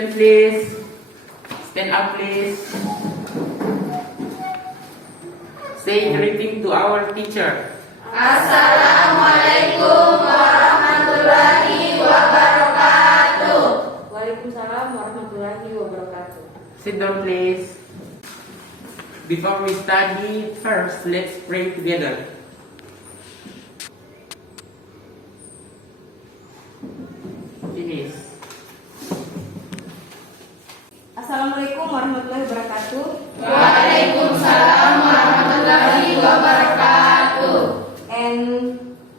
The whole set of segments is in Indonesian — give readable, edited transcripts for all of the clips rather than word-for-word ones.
Attention please. Stand up please. Say greeting to our teacher. Assalamualaikum warahmatullahi wabarakatuh. Waalaikumsalam warahmatullahi wabarakatuh. Sit down please. Before we study, first let's pray together. Finish. Assalamualaikum warahmatullahi wabarakatuh. Waalaikumsalam warahmatullahi wabarakatuh. And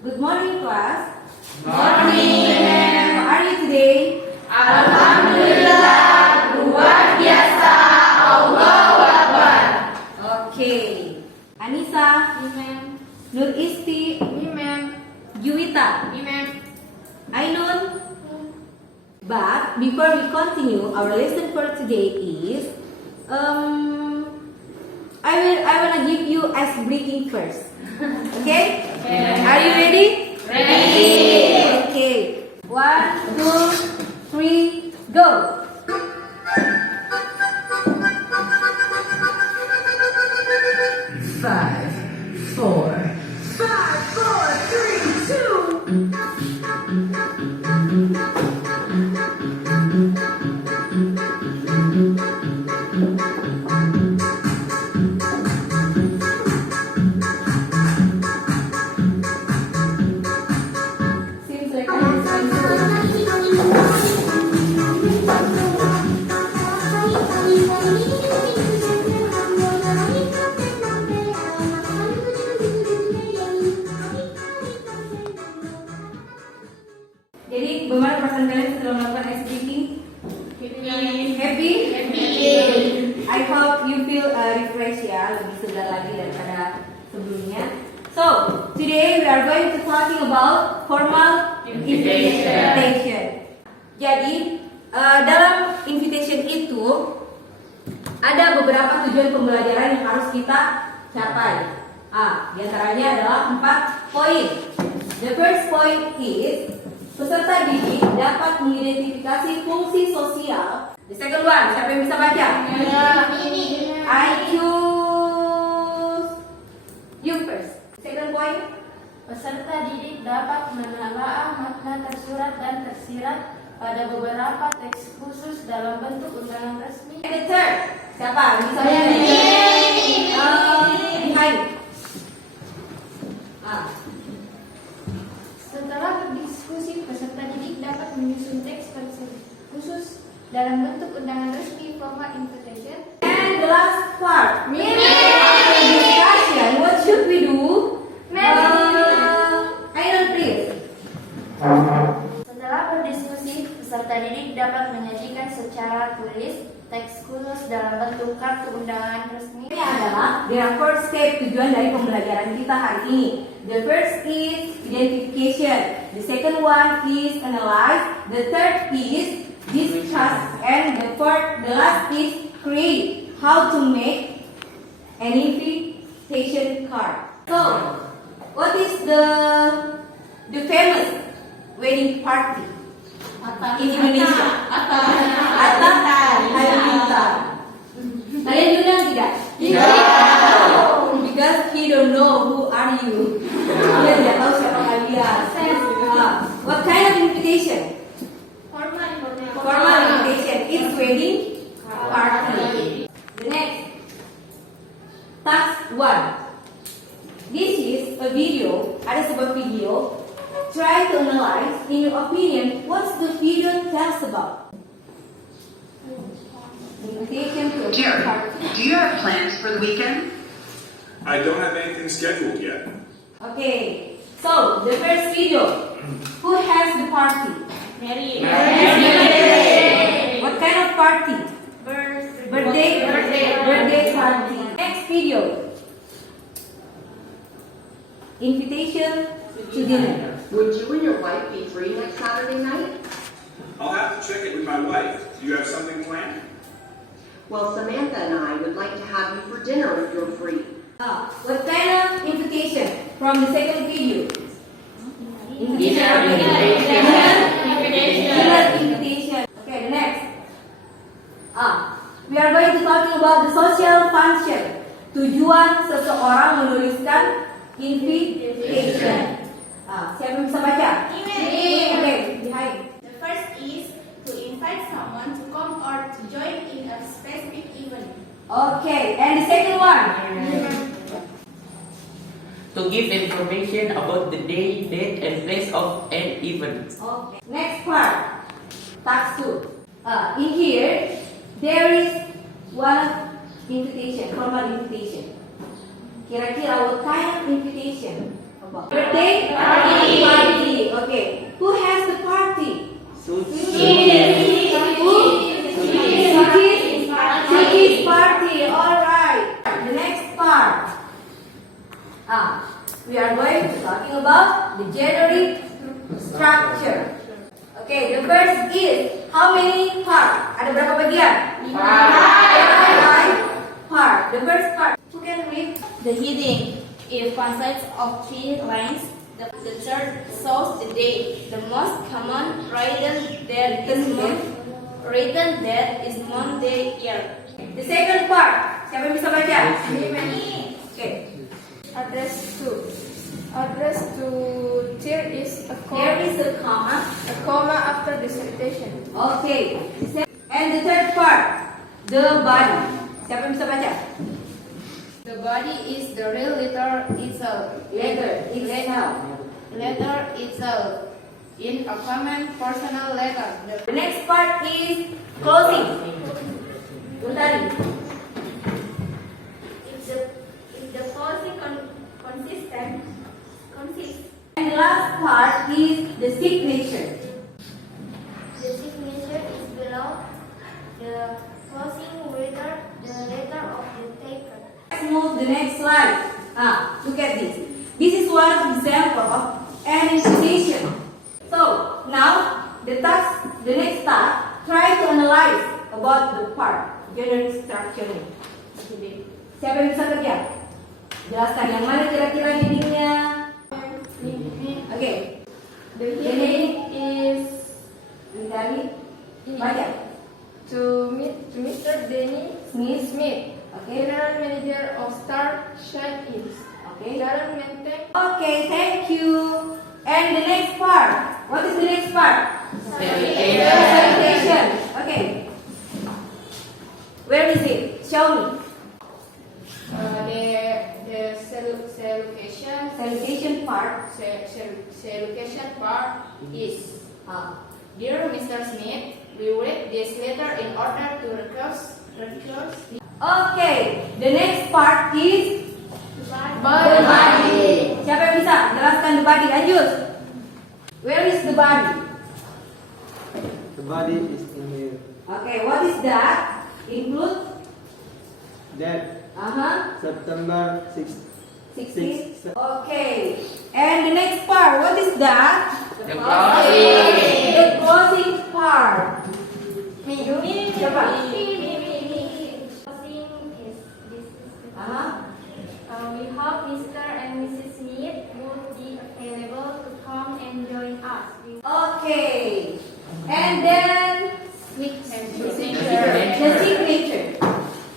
good morning class. Morning. How are you today? Alhamdulillah, luar biasa. Allahu Akbar. Okay. Anissa, Imam, Nur Isti, Imam, Juwita, Imam. Ainun. But before we continue, our lesson for today is I wanna give you ice breaking first. Okay? Are you ready? Ready. Okay. 1, 2, 3, go. Five, four, three, two. Seems like I'm Jadi bagaimana perasaan kalian setelah melakukan ice breaking? Happy? I hope you feel refreshed ya, lebih segar lagi daripada sebelumnya. So, today we are going to talking about formal invitation. Jadi, dalam invitation itu ada beberapa tujuan pembelajaran yang harus kita capai. Di antaranya adalah 4 poin. The first point is peserta didik dapat mengidentifikasi fungsi sosial. The second one, siapa yang bisa baca? I choose you first. Second point, Peserta didik dapat menelaah makna tersurat dan tersirat pada beberapa teks khusus dalam bentuk undangan resmi. and the third, siapa? Bisa baca? Behind. Setelah berdiskusi, peserta didik dapat menyusun teks khusus dalam bentuk undangan resmi formal invitation. And the last part, after discussion, what should we do? I don't please. Setelah berdiskusi, peserta didik dapat menyajikan secara tulis teks khusus dalam bentuk kartu undangan resmi. Ini adalah the first step tujuan dari pembelajaran kita hari ini. The first is identification. The second one is analyze. The third is discuss. And the last is create. How to make an invitation card. So, what is the famous wedding party in Indonesia? Atta Halilintar. Kalian diundang tidak? Because he don't know who are you. Dia tidak tahu siapa kalian. What kind of invitation? Formal invitation. It's wedding party. The next, task 1. This is a video. Ada sebuah video. Try to analyze, in your opinion, what's the video tells about? Invitation to a Jerry, party. do you have plans for the weekend? I don't have anything scheduled yet. Okay, so the first video. Who has the party? Mary. What kind of party? Birthday party. Next video. Invitation to dinner. Would you and your wife be free next Saturday night? I'll have to check it with my wife. Do you have something planned? Well, Samantha and I would like to have you for dinner if you're free. What kind of invitation from the second video? Dinner invitation. Dinner invitation. Okay, the next. about the social function. Tujuan seseorang menuliskan invitation. Siapa yang bisa baca? Okay, behind. The first is to invite someone to come or to join in a specific event. Okay, and the second one. To give information about the day, date, and place of an event. Okay. Next part. Task 2. In here, there is one invitation, formal invitation. Kira-kira what kind of invitation? Birthday? Party. Okay. Who has the party? Sushi. Who? Suki's party. Alright. The next part. We are going to talking about the generic structure. Okay, the first is how many part? Ada berapa bagian? 5 part. The first part. Who can read? The heading is consists of 3 lines. The third shows the date. The most common written date is Monday year. The second part. Siapa yang bisa baca? Okay. Address to chair is a There is a comma. comma after the citation. Okay. And the third part. The body. Siapa yang bisa baca? The body is the real letter itself. Letter. Letter itself. In a common personal letter. The next part is closing. Untari. If the closing consists, And the last part is the signature. the signature is below the closing letter, the letter of the taker. Let's move the next slide. Look at this. This is one example of an invitation. So now the next task, try to analyze about the part, generic structure. Siapa yang bisa kerja? Jelaskan yang mana kira-kira headingnya. Okay. The heading is Dari baca. to Mr. Denny Smith. Okay. General Manager of Star Shine Inc. Okay. Sharon Menteng. Okay, thank you. And the next part. What is the next part? Salutation. Okay. Where is it? Show me. The salutation part is Dear Mr. Smith, we read this letter in order to request Okay. The next part is body. Siapa yang bisa jelaskan the body? Lanjut. Where is the body? The body is in here. Okay. What is that? Include. That September 16. Okay. And the next part. What is that? The closing. The closing part. Siapa? Closing is this. We hope Mr. and Mrs. Smith would be available to come and join us. Okay. And then the signature.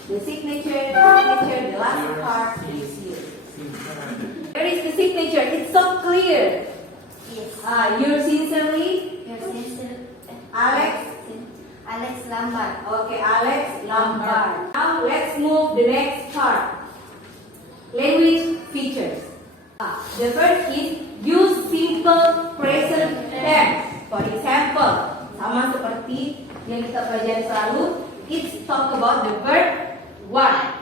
The last part is here. Where is the signature? It's so clear. Yes. Yours sincerely, Your sister, Alex. Alex Lambert. Okay, Alex Lombard. Now let's move the next part. Language features. The first is use simple present tense. For example, sama seperti yang kita pelajari selalu, it's talk about the verb what.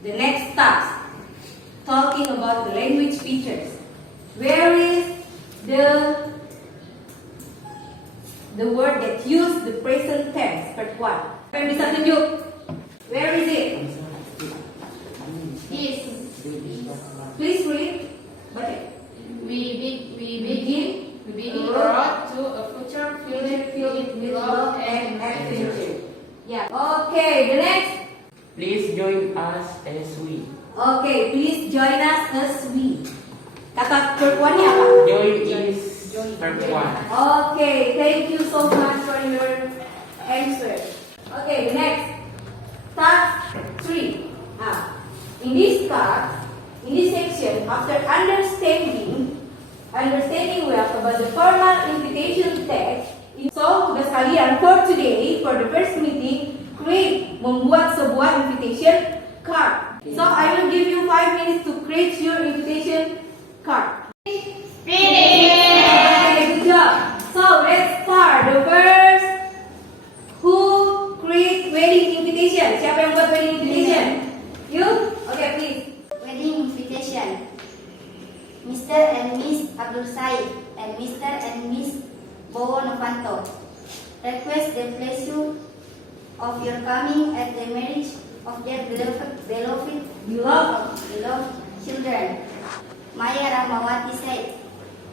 The next task, talking about the language features. Where is the word that use the present tense? Part 1. Siapa yang bisa tunjuk? Where is it? Please read. Baca. We begin Road to a future filled with love and adventure. Yeah. Okay. The next. Please join us as we. Okay. Please join us as we. Kata perempuannya apa? Join is verb 1. Okay. Thank you so much for your answer. Okay. The next. Task discuss in this section after understanding well about the formal invitation text. So, tugas kalian for today, for the first meeting, membuat sebuah invitation card. So, I will give you 5 minutes to create your invitation card. Okay, good job. So, let's start. The first, who create wedding invitation? Siapa yang buat wedding invitation? You? Okay, please. Wedding invitation. Mr. and Miss Abdul Said and Mr. and Miss Bowo Novanto request the pleasure of your coming at the marriage of their beloved children. Maya Rahmawati Said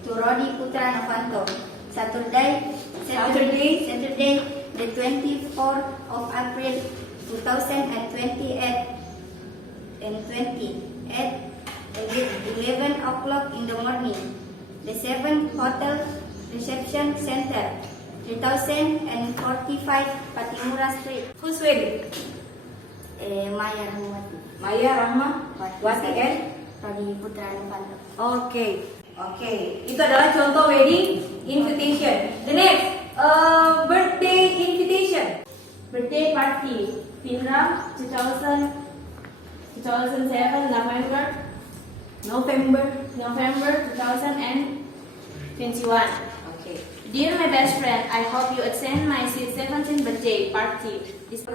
to Rodi Putra Novanto. Saturday, the 24th of April 2020 at 11 o'clock in the morning. The 7th Hotel Reception Center, 3045 Patimura Street. Who's wedding? Maya Rahmawati. Maya Rahmawati and? Rodi Putra Novanto. Okay. Itu adalah contoh wedding invitation. The next, birthday invitation. Birthday party. Pinram 2007 November 2021. Okay. Dear my best friend, I hope you attend my 17th birthday party.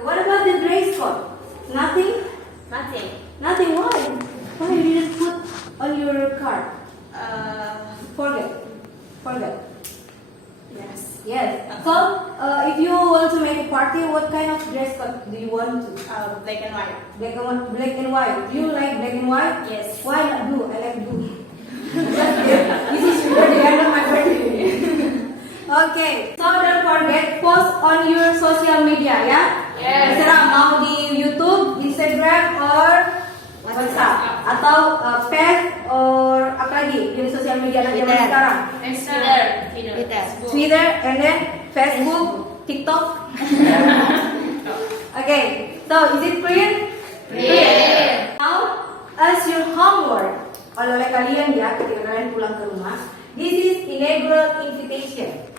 What about the dress code? Nothing? Nothing. Why? Why you didn't put on your card? Forget. Yes. So, if you want to make a party, what kind of dress code do you want to? Black and white. Black and white. Do you like black and white? Yes. Why not blue? I like blue. This is your birthday, not my birthday. Okay. So don't forget, post on your social media, ya. Yes. Terserah mau di YouTube, Instagram, or WhatsApp, atau Face, or apa lagi di sosial media anak zaman sekarang? Twitter, and then Facebook, TikTok. Okay, so is it clear? Clear. Now, as your homework, oleh kalian ya ketika kalian pulang ke rumah, this is inaugural invitation.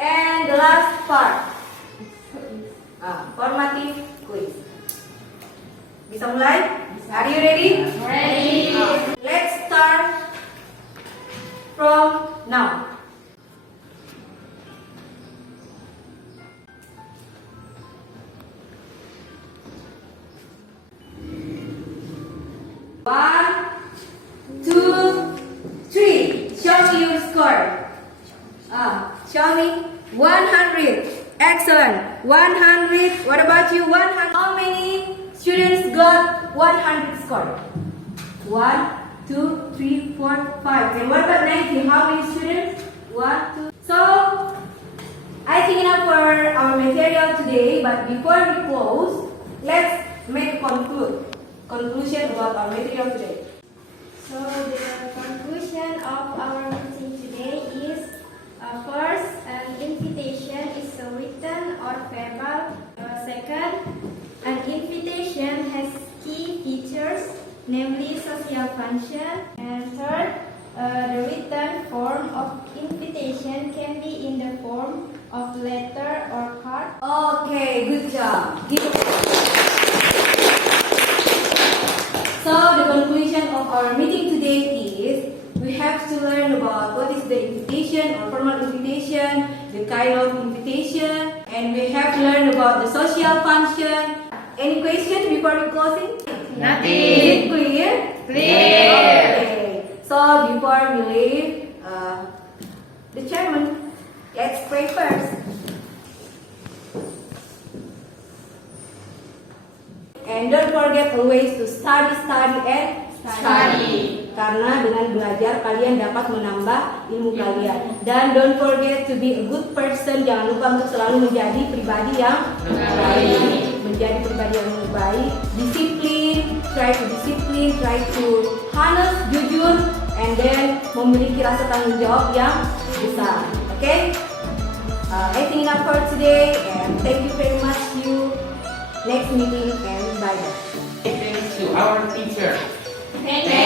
And the last part, formative quiz. Bisa mulai? Are you ready? Ready. Let's start from now. One, two, three. Show me your score. Show me. 100. Excellent. 100. What about you? 100. How many students got 100 score? 1, 2, 3, 4, 5. And what about 90? How many students? 1, 2. So, I think enough for our material today. But before we close, let's make a conclusion about our material today. So the conclusion of our meeting today is first, an invitation is a written or verbal. Second, an invitation has key features, namely social function. And third, the written form of invitation can be in the form of letter or card. Okay, good job. So the conclusion of our meeting today is we have to learn about what is the invitation or formal invitation, the kind of invitation, and we have to learn about the social function. Any questions before we closing? Nothing. Is it clear? Clear. Okay. So before we leave, the chairman, let's pray first. And don't forget always to study and study. Karena dengan belajar kalian dapat menambah ilmu kalian. Dan don't forget to be a good person. Jangan lupa untuk selalu menjadi pribadi yang baik. Menjadi pribadi yang baik. Disiplin, try to honest, jujur, and then memiliki rasa tanggung jawab yang besar. Okay? I think enough for today, and thank you very much. See you next meeting, and bye. Thanks to our teacher. Thank